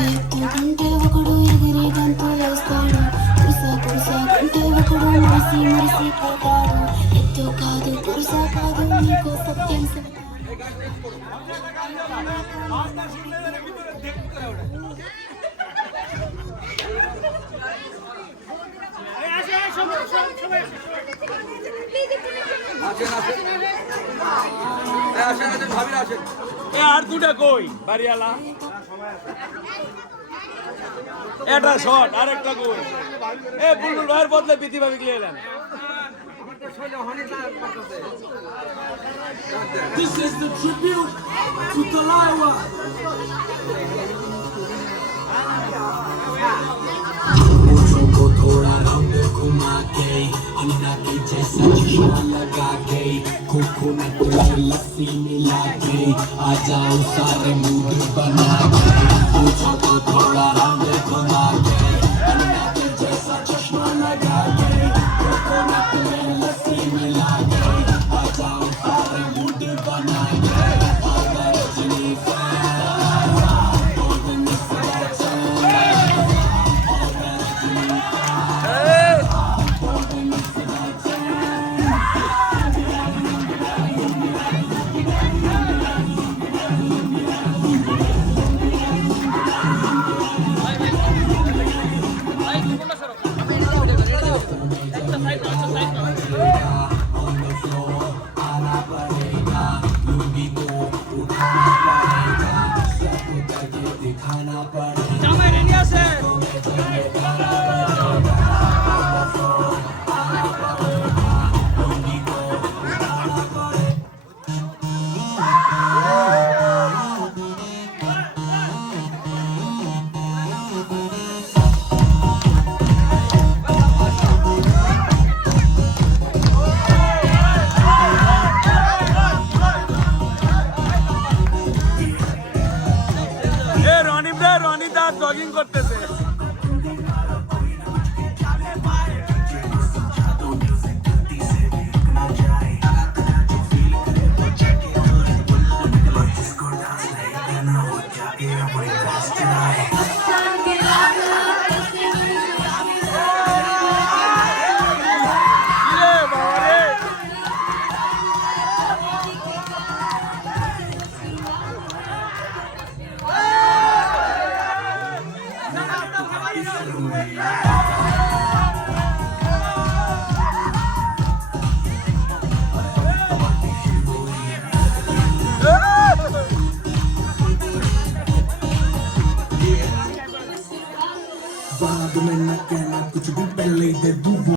ఎత్తుకుంటే ఒకడు ఎగిరి గంతులేస్తాడు కురుస కురుస కంటే ఒకడు మురిసి మురిసి పోతాడు ఎత్తు కాదు కురుస కాదు నీకో సత్యం আর দুটা কই বাড়িওয়ালা এটা শট আর একটা কই এ বুলবুল ভাইয়ের বদলে বিধি ভাবি গিয়ে এলেন This is the tribute to Talaiwa. को थोड़ा राउंड घुमा के अन्ना के जैसा चश्मा लगा के कोकोनट में लस्सी मिला के आ जाओ सारे मूड बना के पूछो को थोड़ा राउंड घुमा के अन्ना के जैसा चश्मा लगा के कोकोनट में लस्सी मिला के आ जाओ सारे मूड बना के अगर रजनी রনিদা জগিং করতেছে बाद में न कहना कुछ भी पहले दे दूं